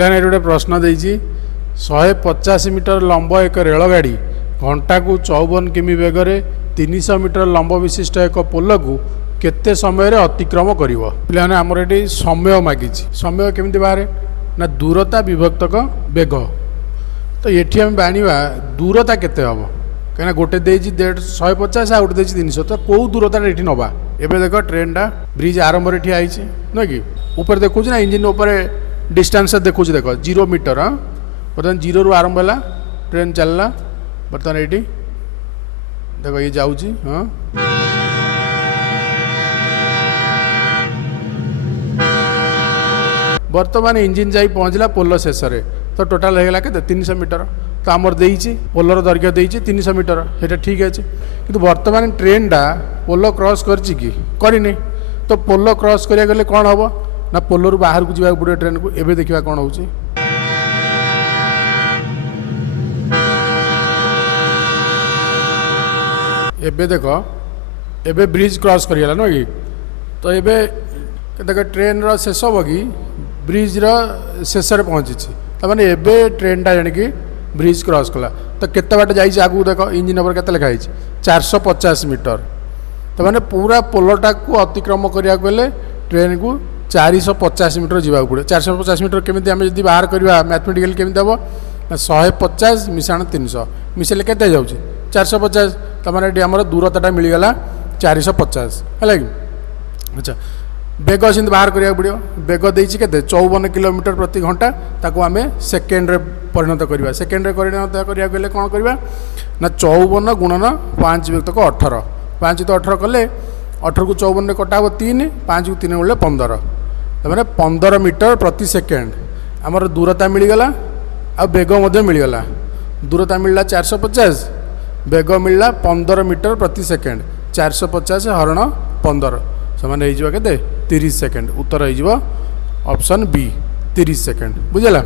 पिलाने गोटे प्रश्न देछि 150 मीटर लंब एक रेलगाड़ी घंटा को 54 किमी बेगर 300 मीटर लंब विशिष्ट एक पोल को केते समय अतिक्रम करिवो। पिलाने हमर एटी समय मागिछि। समय केमिति बारे ना दूरता विभक्तक बेग। तो ये आम जाना दूरता केते हम कहीं गोटे देछि 150 आ गोटे देछि 300 तो कौ दूरता ये नवा। एबे देख ट्रेनटा ब्रिज आरंभ ठिया होइछि न कि ऊपर देखुछ ना इंजिन ऊपर डिस्टेंस देखुछ देख 0 मीटर। हाँ बर्तमान 0 रु आरंभ है ट्रेन चलला बर्तमान ये देख ये जाऊँगी। हाँ बर्तमान इंजिन जाई पहुँचला पोल शेष तो टोटाल होगा के 300 मीटर। तो आमर देइछि पोलर दैर्घ्य देइछि 300 मीटर ये ठीक अच्छे कि बर्तमान ट्रेनटा पोल क्रॉस करछि कि करनी। तो पोल क्रॉस करिया गले कौन हम ना पोलर बाहर को जावाक पड़े ट्रेन को। एबे देखिबा कौन होउछि। एबे देख एबे ब्रिज क्रॉस करियाला न कि तो एबे देख ट्रेन रो शेष हो कि ब्रिज रो शेष रे पहुँची तो माने एबे ट्रेन टा जानी कि ब्रिज क्रॉस कला। तो केते बाट जाइछि आगु देख इंजिन नंबर केते लिखा है 450 मीटर। तो माने पूरा पोलटा को अतिक्रम करिया गले ट्रेन को 450 मीटर जावाक पड़े। 450 मीटर केमिति आमे जदि बाहर करबा मैथमेटिकल केमिति हबो ना 150 मिसाण 300 मिसेले केते जाउछि 450। तो माने एटी हमर दूरताटा मिल गला 450 है कि। अच्छा बेग से बाहर करिया पड़ो। बेग देछि केते 54 किलोमीटर प्रति घंटा ताको आमे सेकेंड रे परिणत करबा। सेकेंड रे परिणत करिया गले कोन करबा ना 54 गुणन 5 विभक्त को 18 5 तो 18 कले 18 को 54 रे कटा 3 5 को 3 बोले 15 तो माने 15 मीटर प्रति सेकेंड आमर दूरता मिल गला। आ बेग मध्य मिल गला। दूरता मिलला 450 बेग मिलला 15 मीटर प्रति सेकेंड 450 हरण 15 समान हो के 30 सेकेंड। उत्तर हो ऑप्शन बी 30 सेकेंड बुझला।